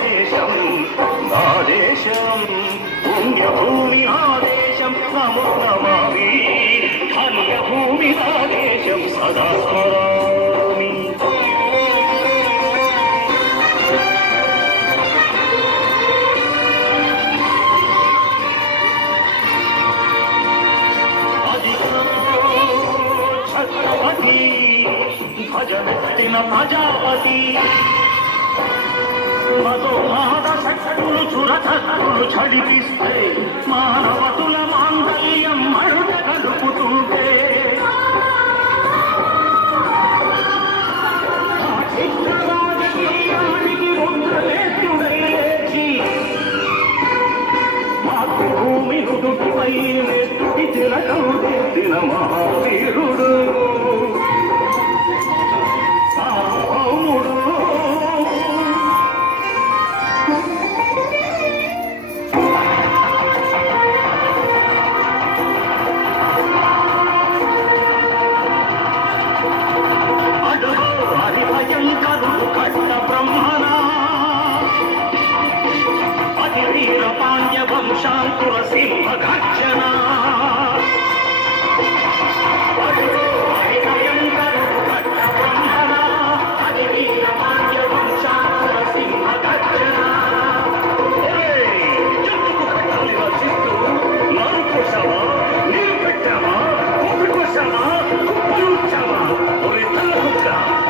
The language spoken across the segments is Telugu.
దేశం నా దేశం పుణ్యభూమి ఆదేశం నమో నమామి ధన్యభూమి ఆదేశం సదా స్మరామి ఛత్రపతి భజమెత్తిన ప్రజాపతి మధోమాద శక్తులు చురకత్తులు చడిపిస్తే మానవతుల మాంగళ్యం మరుట కలుపుతుంటే రాజకీయానికి ముద్రలేతుడై లేచి మాతృభూమి నుదుటిపై నెత్తుటి తిలకం దిద్దిన మహావీరుడు సార్వభౌముడు శాంతుల సింహ గర్జన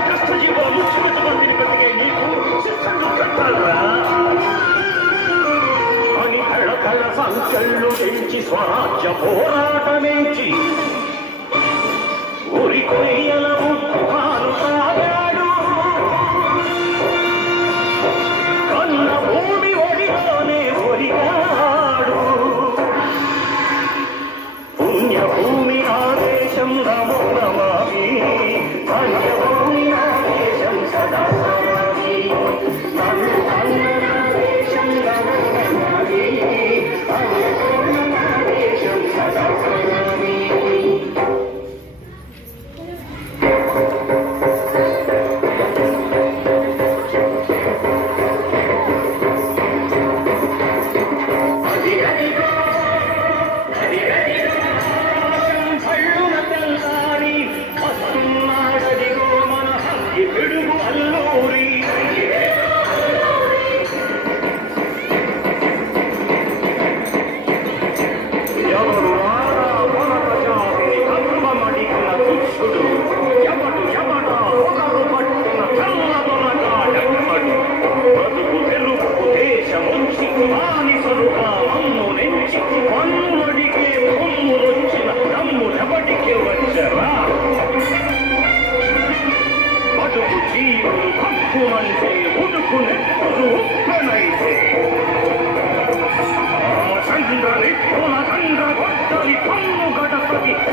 కష్టజీవుల ముఖ్యమంత్రి బతికే నీకు శిక్షణ పెట్టాలరా సంకళ్ళు పెంచి స్వరాజ్య పోరాటమేంచి ఉరి కొయ్యల ముఖాలు తాగాడు కన్న భూమి ఒడిలోనే ఒరిగాడు పుణ్యభూమి ఆదేశం నమో నమామి ధన్యభూమి ఆదేశం సదా స్మరామి ఆదేశం నమో నమామి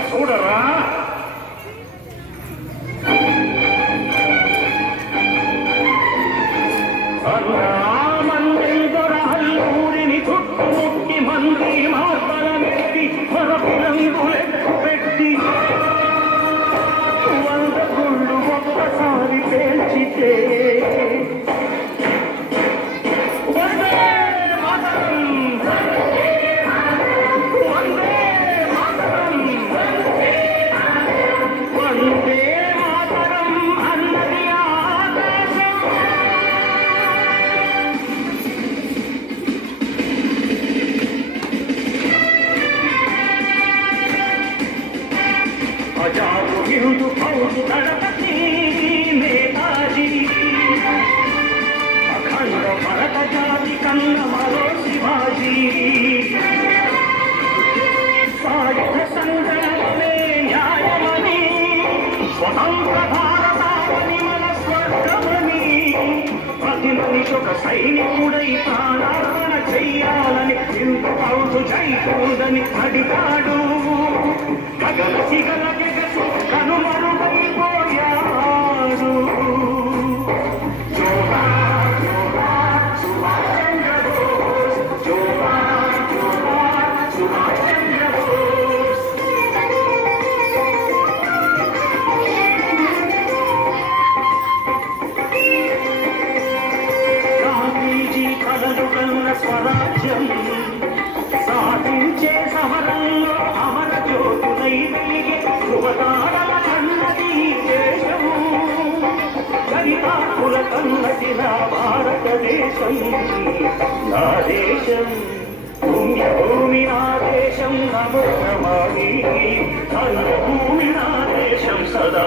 చూడరా మందిరూరిని చుట్టుముట్టి మంది మార్తలమెత్తి మరపిరంగులెక్కు పెట్టి 100 గుళ్ళు ఒక్కసారి పేల్చితే हिंदू फौज दळपती नेताजी अखंड भरत जाती कन्न मारो शिवाजी सायुध संग्रामे न्यायमनी स्वतंत्र भारतावनि मन स्वर्गमनी ప్రతి మనిషి ఒక సైనికుడై ప్రాణార్పణ చెయ్యాలని హిందూ ఫౌజ్ జైపూదని అడిగాడు గగన సిగల కనుమరుగైపోయాడు జోహార్ జోహార్ సుభాష్ చంద్ర బోస్ జోహార్ జోహార్ సుభాష్ చంద్ర బోస్ గాంధీజీ కన్నటి నా భారతదేశం నా దేశం పుణ్య భూమి నా దేశం నమోనమామి భూమి నా దేశం సదా